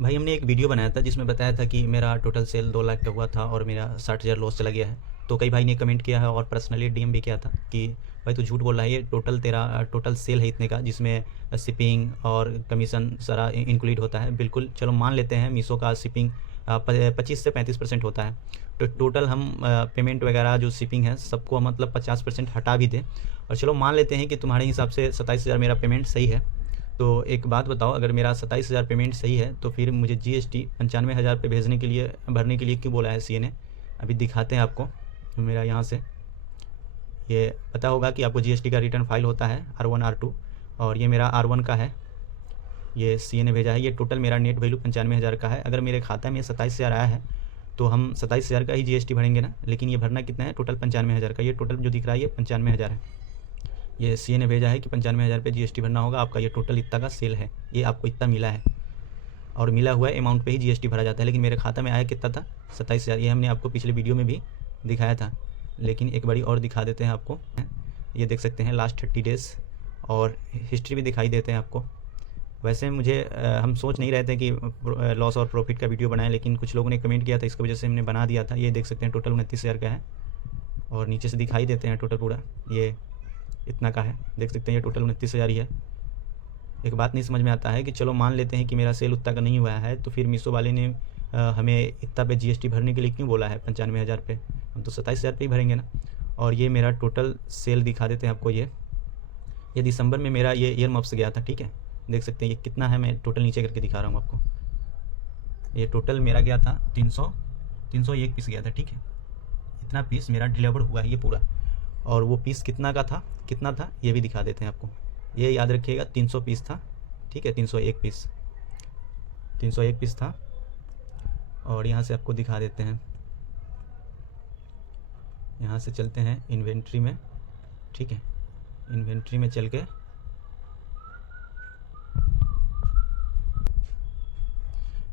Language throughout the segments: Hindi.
भाई हमने एक वीडियो बनाया था जिसमें बताया था कि मेरा टोटल सेल 2 लाख का हुआ था और मेरा 60,000 लॉस चला गया है। तो कई भाई ने कमेंट किया है और पर्सनली डीएम भी किया था कि भाई तू झूठ बोल रहा है, ये तेरा टोटल सेल है इतने का, जिसमें शिपिंग और कमीशन सारा इंक्लूड होता है। बिल्कुल, चलो मान लेते हैं मीशो का शिपिंग 25 से 35% होता है। तो टोटल हम पेमेंट वगैरह जो शिपिंग है सबको मतलब 50% हटा भी दें, और चलो मान लेते हैं कि तुम्हारे हिसाब से 27,000 मेरा पेमेंट सही है। तो एक बात बताओ, अगर मेरा 27,000 पेमेंट सही है तो फिर मुझे जीएसटी 95,000 पे भेजने के लिए, भरने के लिए क्यों बोला है सीए ने? अभी दिखाते हैं आपको। मेरा यहाँ से ये पता होगा कि आपको जीएसटी का रिटर्न फाइल होता है R1 R2, और ये मेरा R1 का है, ये सीए ने भेजा है। ये टोटल मेरा नेट वैल्यू 95,000 का है। अगर मेरे खाते में 27,000 आया है तो हम 27,000 का ही जीएसटी भरेंगे ना, लेकिन ये भरना कितना है? टोटल 95,000 का। ये टोटल जो दिख रहा है ये 95,000 है। ये सीए ने भेजा है कि 95,000 पे जीएसटी भरना होगा आपका। ये टोटल इतना का सेल है, ये आपको इतना मिला है, और मिला हुआ अमाउंट पे ही जीएसटी भरा जाता है। लेकिन मेरे खाता में आया कितना था? 27,000। ये हमने आपको पिछले वीडियो में भी दिखाया था, लेकिन एक बारी और दिखा देते हैं आपको। ये देख सकते हैं लास्ट 30 डेज़ और हिस्ट्री भी दिखाई देते हैं आपको। वैसे मुझे हम सोच नहीं रहे थे कि लॉस और प्रॉफिट का वीडियो बनाएं, लेकिन कुछ लोगों ने कमेंट किया था, इसकी वजह से हमने बना दिया था। ये देख सकते हैं टोटल 29,000 का है, और नीचे से दिखाई देते हैं टोटल पूरा ये इतना का है। देख सकते हैं ये टोटल 29,000 ही है। एक बात नहीं समझ में आता है कि चलो मान लेते हैं कि मेरा सेल उतना का नहीं हुआ है, तो फिर मीशो वाले ने हमें इतना पे जीएसटी भरने के लिए क्यों बोला है 95,000 पे? हम तो 27,000 पे ही भरेंगे ना। और ये मेरा टोटल सेल दिखा देते हैं आपको। ये दिसंबर में मेरा ये ईयर मप्स गया था, ठीक है। देख सकते हैं ये कितना है, मैं टोटल नीचे करके दिखा रहा हूँ आपको। ये टोटल मेरा गया था 301 पीस गया था, ठीक है। इतना पीस मेरा डिलीवर हुआ है ये पूरा। और वो पीस कितना का था, कितना था ये भी दिखा देते हैं आपको। ये याद रखिएगा 300 पीस था, ठीक है। 301 पीस था। और यहाँ से आपको दिखा देते हैं, यहाँ से चलते हैं इन्वेंट्री में, ठीक है। इन्वेंट्री में चल के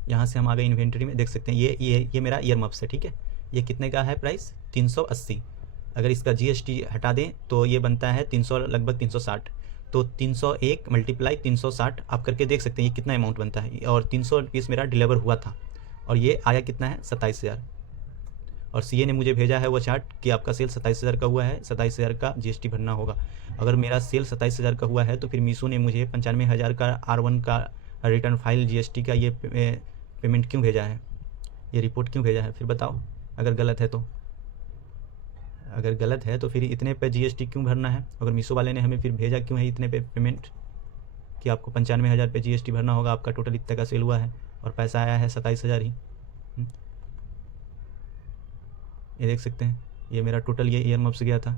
यहाँ से हम आ गए इन्वेंट्री में। देख सकते हैं ये मेरा ईयर मप्स है, ठीक है। ये कितने का है प्राइस? 380। अगर इसका जीएसटी हटा दें तो ये बनता है 300, लगभग 360। तो 301 मल्टीप्लाई 360 आप करके देख सकते हैं ये कितना अमाउंट बनता है। और 300 पीस मेरा डिलीवर हुआ था, और ये आया कितना है? 27,000। और सीए ने मुझे भेजा है वो चार्ट कि आपका सेल 27,000 का हुआ है, 27,000 का जीएसटी भरना होगा। अगर मेरा सेल 27,000 का हुआ है तो फिर मीशो ने मुझे 95,000 का R1 का रिटर्न फाइल जीएसटी का ये पेमेंट क्यों भेजा है, ये रिपोर्ट क्यों भेजा है? फिर बताओ, अगर गलत है तो। अगर गलत है तो फिर इतने पे जीएसटी क्यों भरना है? अगर मीशो वाले ने हमें फिर भेजा क्यों है इतने पे पेमेंट कि आपको 95,000 पे जीएसटी भरना होगा, आपका टोटल इतने का सेल हुआ है और पैसा आया है 27,000 ही। ये देख सकते हैं ये मेरा टोटल ये ईयर मप्स गया था,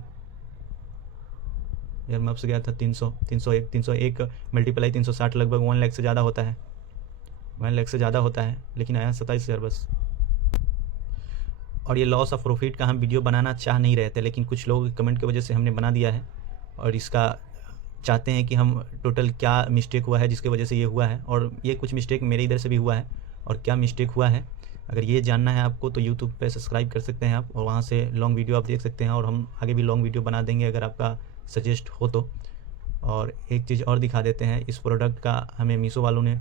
ईयर मप्स गया था 301 मल्टीप्लाई 360 लगभग 1 लाख से ज़्यादा होता है, 1 लाख से ज़्यादा होता है, लेकिन आया 27,000 बस। और ये लॉस ऑफ प्रॉफिट का हम वीडियो बनाना चाह नहीं रहे थे, लेकिन कुछ लोग कमेंट की वजह से हमने बना दिया है। और इसका चाहते हैं कि हम टोटल क्या मिस्टेक हुआ है जिसकी वजह से ये हुआ है, और ये कुछ मिस्टेक मेरे इधर से भी हुआ है, और क्या मिस्टेक हुआ है अगर ये जानना है आपको तो यूट्यूब पे सब्सक्राइब कर सकते हैं आप, और वहाँ से लॉन्ग वीडियो आप देख सकते हैं, और हम आगे भी लॉन्ग वीडियो बना देंगे अगर आपका सजेस्ट हो तो। और एक चीज़ और दिखा देते हैं, इस प्रोडक्ट का हमें मीशो वालों ने